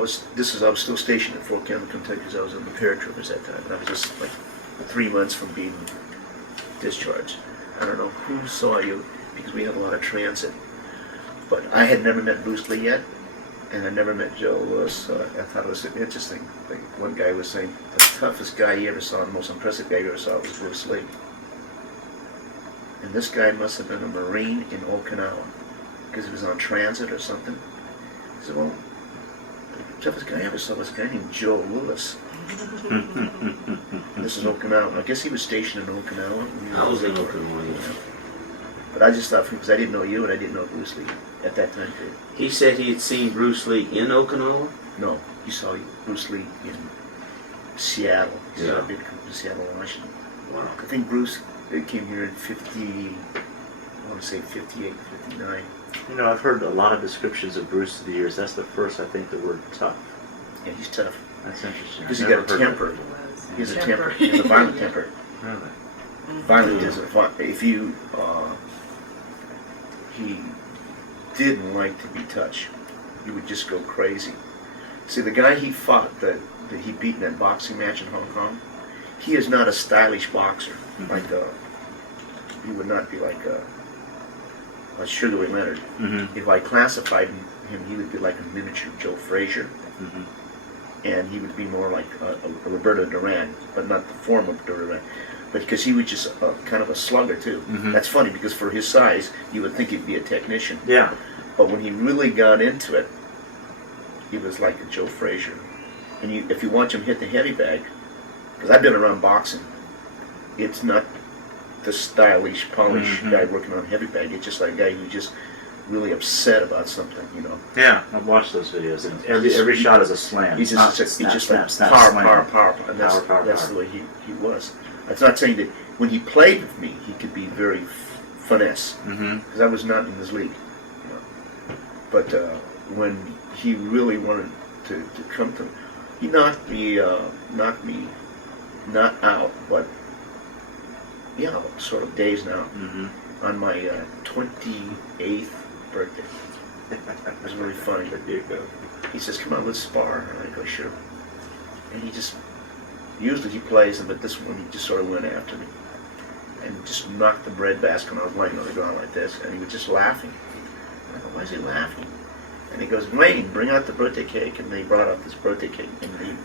I was still stationed at Fort Campbell, Kentucky, because I was in the paratroopers at that time, and I was just like 3 months from being discharged. I don't know who saw you, because we had a lot of transit, but I had never met Bruce Lee yet, and I never met Joe Louis, so I thought it was interesting. Like one guy was saying, the toughest guy he ever saw, the most impressive guy he ever saw was Bruce Lee. And this guy must have been a Marine in Okinawa, because he was on transit or something. He said, well, the toughest guy I ever saw was a guy named Joe Louis. This is Okinawa. I guess he was stationed in Okinawa. I was in Okinawa, yeah. But I just thought, because I didn't know you and I didn't know Bruce Lee at that time period. He said he had seen Bruce Lee in Okinawa? No, he saw Bruce Lee in Seattle. He's Yeah. not been to Seattle, Washington. Wow. I think Bruce came here in 50, I want to say 58, 59. You know, I've heard a lot of descriptions of Bruce through the years. That's the first, I think, the word tough. Yeah, he's tough. That's interesting. Because he's I've got a never heard temper. that. He has a temper. He has a violent temper. Really? Violent is if you, he didn't like to be touched. He would just go crazy. See, the guy he fought, that he beat in that boxing match in Hong Kong, he is not a stylish boxer. Mm-hmm. Like he would not be like a Sugar Ray Leonard. Mm-hmm. If I classified him, he would be like a miniature Joe Frazier. Mm-hmm. And he would be more like a Roberto Duran, but not the form of Duran. But because he was just kind of a slugger too. Mm-hmm. That's funny because for his size, you would think he'd be a technician. Yeah. But when he really got into it, he was like a Joe Frazier. And if you watch him hit the heavy bag, because I've been around boxing, it's not the stylish, polished Mm-hmm. guy working on heavy bag. It's just like a guy who's just really upset about something, you know. Yeah, I've watched those videos, and every shot is a slam. He's Not just, snap, he's just snap, like snap, power, slam. power, and that's Power. the way he was. That's not saying that when he played with me, he could be very finesse, Mm-hmm. because I was not in his league. You know. But when he really wanted to come to me, he knocked me not out, but yeah, sort of dazed now. Mm-hmm. On my 28th birthday. It was really funny. There you go. He says, come on, let's spar. And I go, sure. And he just, usually he plays them, but this one he just sort of went after me. And just knocked the bread basket when I was laying on the ground like this. And he was just laughing. And I go, why is he laughing? And he goes, Wayne, bring out the birthday cake. And they brought out this birthday cake. And he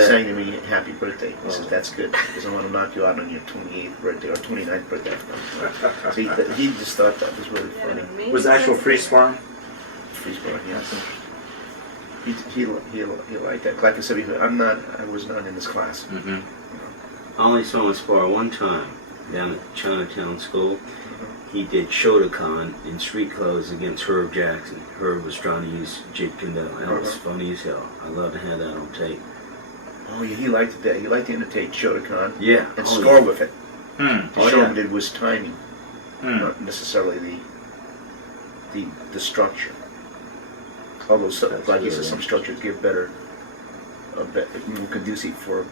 sang to me, happy birthday. He says, that's good, because I want to knock you out on your 28th birthday, or 29th birthday. So he just thought that was really funny. Was actual free sparring? Free sparring, yes. He liked that. Like I said, I was not in this class. Mm-hmm. I only saw him spar one time down at Chinatown School. He did Shotokan in street clothes against Herb Jackson. Herb was trying to use Jeet Kune Do. That was funny as hell. I love to have that on tape. Oh, yeah, he liked that. He liked to imitate Shotokan. Yeah. And score with it. Hmm. To show him it was timing, Hmm. not necessarily the structure. Although, like he said, some structures give more conducive for